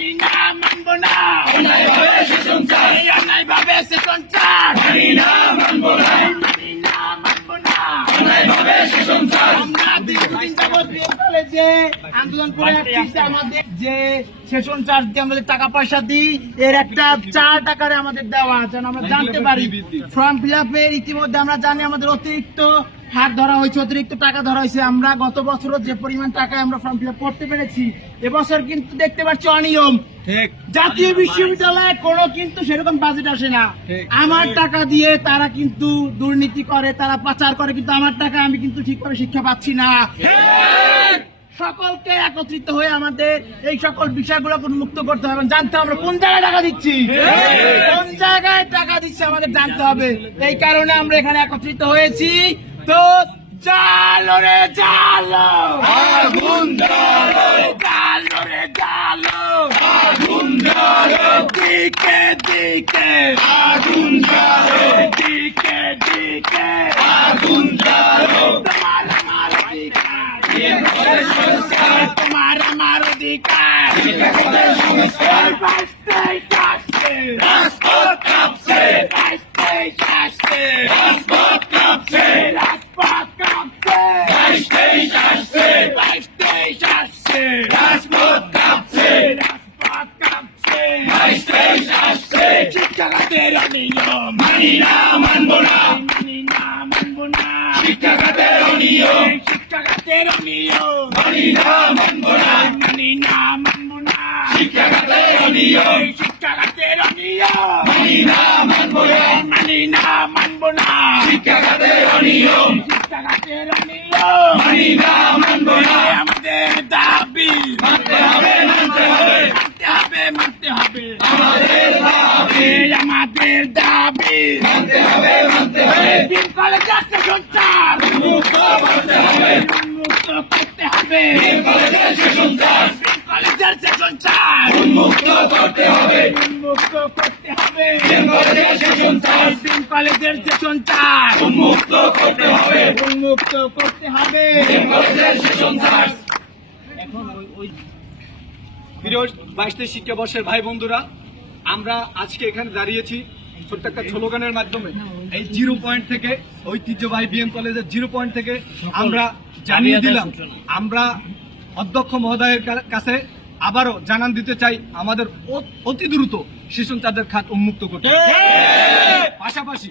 মানি না, মানবো না, অন্যায়ভাবে সেশন চার, অন্যায়ভাবে সেশন চার, মানি না, মানবো না, মানি না, মানবো না, অন্যায়ভাবে সেশন চার। আমরা দীর্ঘদিন যাবত যে আন্দোলন করে আসছি, আমাদের যে সেশন চার্জ দিয়ে আমাদের টাকা পয়সা দিই, এর একটা চার্ট আকারে আমাদের দেওয়া, যেন আমরা জানতে পারি ফর্ম ফিল আপের ইতিমধ্যে আমরা জানি আমাদের অতিরিক্ত হার ধরা হয়েছে, অতিরিক্ত টাকা ধরা হয়েছে। আমরা গত বছরও যে পরিমাণ টাকায় আমরা ফর্ম ফিল আপ করতে পেরেছি, এবছর কিন্তু দেখতে পাচ্ছি অনিয়ম। জাতীয় বিশ্ববিদ্যালয়ে কোনো কিন্তু সেরকম বাজেট আসে না। আমার টাকা দিয়ে তারা কিন্তু দুর্নীতি করে, তারা পাচার করে, কিন্তু আমার টাকা আমি কিন্তু ঠিকভাবে শিক্ষা পাচ্ছি না। সকলকে একত্রিত হয়ে আমাদের এই সকল বিষয়গুলো উন্মুক্ত করতে হবে, জানতে হবে কোন জায়গায় টাকা দিচ্ছি, কোন জায়গায় টাকা দিচ্ছি আমাদের জানতে হবে। এই কারণে আমরা এখানে একত্রিত হয়েছি। তো জালো রে জালো, আগুন জালো, জালো রে জালো, আগুন জালো, দিকে দিকে আগুন জালো, দিকে দিকে আগুন জালো। তোমার আমার অধিকার, তোমার আমার অধিকার, রাজপথ কাঁপছে, রাজপথ কাঁপছে, রাজপথ কাঁপছে, রাজপথ কাঁপছে, রাজপথ কাঁপছে, রাজপথ কাঁপছে, শিক্ষাখাতের অনিয়ম মানি না, মানবো না, মানি না, মানবো না, শিক্ষাখাতের অনিয়ম, শিক্ষাখাতের অনিয়ম মানি না, মানবো না, মানি না, মানবো না, শিক্ষাখাতের অনিয়ম, শিক্ষাখাতের অনিয়ম মানি না, মানবো না, মানি না, মানবো না, শিক্ষাখাতের অনিয়ম, শিক্ষাখাতের অনিয়ম মানি না, মানবো না। আমাদের দাবি মানতে হবে, মানতে হবে, মানতে হবে, মানতে হবে, আমাদের দাবি, আমাদের দাবি মানতে হবে, মানতে হবে। বিএম কলেজের সেশন চার উন্মুক্ত করতে হবে, উন্মুক্ত করতে হবে, বিএম কলেজের সেশন চার, বিএম কলেজের সেশন চার উন্মুক্ত করতে হবে, উন্মুক্ত করতে হবে, বিএম কলেজের সেশন চার, বিএম কলেজের সেশন চার উন্মুক্ত করতে হবে, উন্মুক্ত করতে হবে, বিএম কলেজের সেশন চার। প্রিয় 22 শিক্ষাবর্ষের ভাই বন্ধুরা, আমরা আজকে এখানে দাঁড়িয়েছি ছোট্ট একটা স্লোগানের মাধ্যমে। এই 0 পয়েন্ট থেকে, ঐতিহ্যবাহী বিএম কলেজের 0 পয়েন্ট থেকে আমরা জানিয়ে দিলাম, আমরা অধ্যক্ষ মহোদয়ের কাছে আবারও জানান দিতে চাই আমাদের অতি দ্রুত সেশন চার্জের খাত উন্মুক্ত করতে। পাশাপাশি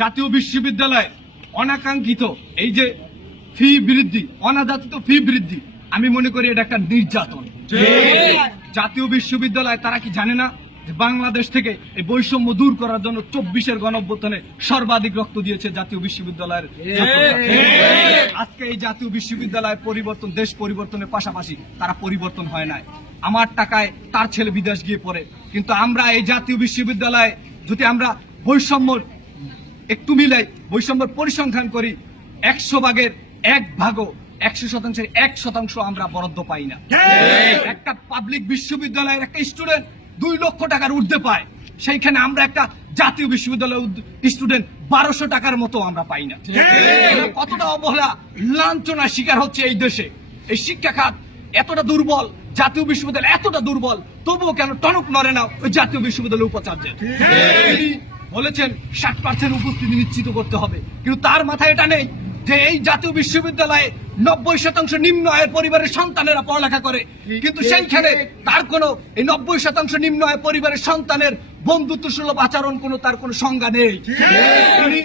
জাতীয় বিশ্ববিদ্যালয়ে অনাকাঙ্ক্ষিত এই যে ফি বৃদ্ধি, অনাযাচিত ফি বৃদ্ধি, আমি মনে করি এটা একটা নির্যাতন। জাতীয় বিশ্ববিদ্যালয় তারা কি জানে না যে বাংলাদেশ থেকে এই বৈষম্য দূর করার জন্য 24-এর গণঅভ্যুত্থানে সর্বাধিক রক্ত দিয়েছে জাতীয় বিশ্ববিদ্যালয়ের। আজকে এই জাতীয় বিশ্ববিদ্যালয়ের পরিবর্তন, দেশ পরিবর্তনের পাশাপাশি তারা পরিবর্তন হয় নাই। আমার টাকায় তার ছেলে বিদেশ গিয়ে পড়ে, কিন্তু আমরা এই জাতীয় বিশ্ববিদ্যালয়ে যদি আমরা বৈষম্য একটু মিলাই, বৈষম্যের পরিসংখ্যান করি, 100 ভাগের 1 ভাগও, 100%-এর 1% আমরা বরাদ্দ পাই না। একটা পাবলিক বিশ্ববিদ্যালয়ের একটা স্টুডেন্ট 2 লক্ষ টাকার ঊর্ধ্বে পায়, সেইখানে আমরা একটা জাতীয় বিশ্ববিদ্যালয়ের স্টুডেন্ট 1200 টাকার মতো আমরা পাই না। কতটা অবহেলা, লাঞ্ছনার শিকার হচ্ছে এই দেশে। এই শিক্ষা খাত এতটা দুর্বল, জাতীয় বিশ্ববিদ্যালয় এতটা দুর্বল, তবুও কেন টনক নড়ে না ওই জাতীয় বিশ্ববিদ্যালয়ের উপাচার্যের। বলেছেন 60% উপস্থিতি নিশ্চিত করতে হবে, কিন্তু তার মাথায় এটা নেই যে এই জাতীয় বিশ্ববিদ্যালয়ে 90% নিম্ন আয়ের পরিবারের সন্তানেরা পড়ালেখা করে, কিন্তু সেইখানে তার কোনো এই 90% নিম্ন আয়ের পরিবারের সন্তানের বন্ধুত্ব সুলভ আচরণ তার কোনো সংজ্ঞা নেই। তিনি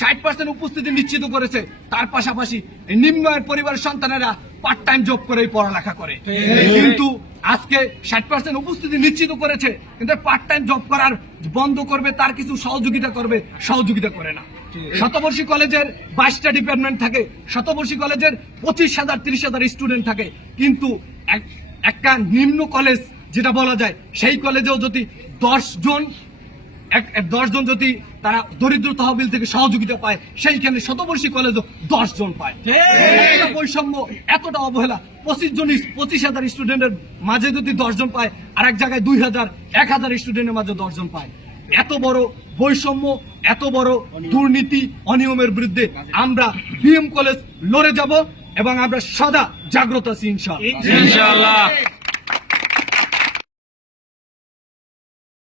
60% উপস্থিতি নিশ্চিত করেছে, তার পাশাপাশি এই নিম্ন আয়ের পরিবারের সন্তানেরা পার্ট টাইম জব করেই পড়ালেখা করে। কিন্তু আজকে 60% উপস্থিতি নিশ্চিত করেছে, কিন্তু পার্ট টাইম জব করার বন্ধ করবে, তার কিছু সহযোগিতা করবে, সহযোগিতা করে না। শতবর্ষী কলেজের 22টা ডিপার্টমেন্ট থাকে, শতবর্ষী কলেজের 25,000-30,000 স্টুডেন্ট থাকে, কিন্তু একটা নিম্ন কলেজ যেটা বলা যায়, সেই কলেজেও যদি 10 জন যদি তারা দরিদ্র তহবিল থেকে সহযোগিতা পায়, সেইখানে শতবর্ষী কলেজও 10 জন পায়। বৈষম্য, এতটা অবহেলা, 25,000 স্টুডেন্টের মাঝে যদি 10 জন পায়, আর এক জায়গায় 2,000-1,000 স্টুডেন্টের মাঝে 10 জন পায়। এত বড় বৈষম্য, এত বড় দুর্নীতি, অনিয়মের বিরুদ্ধে আমরা বিএম কলেজ লড়ে যাব এবং আমরা সদা জাগ্রত আছি ইনশাআল্লাহ।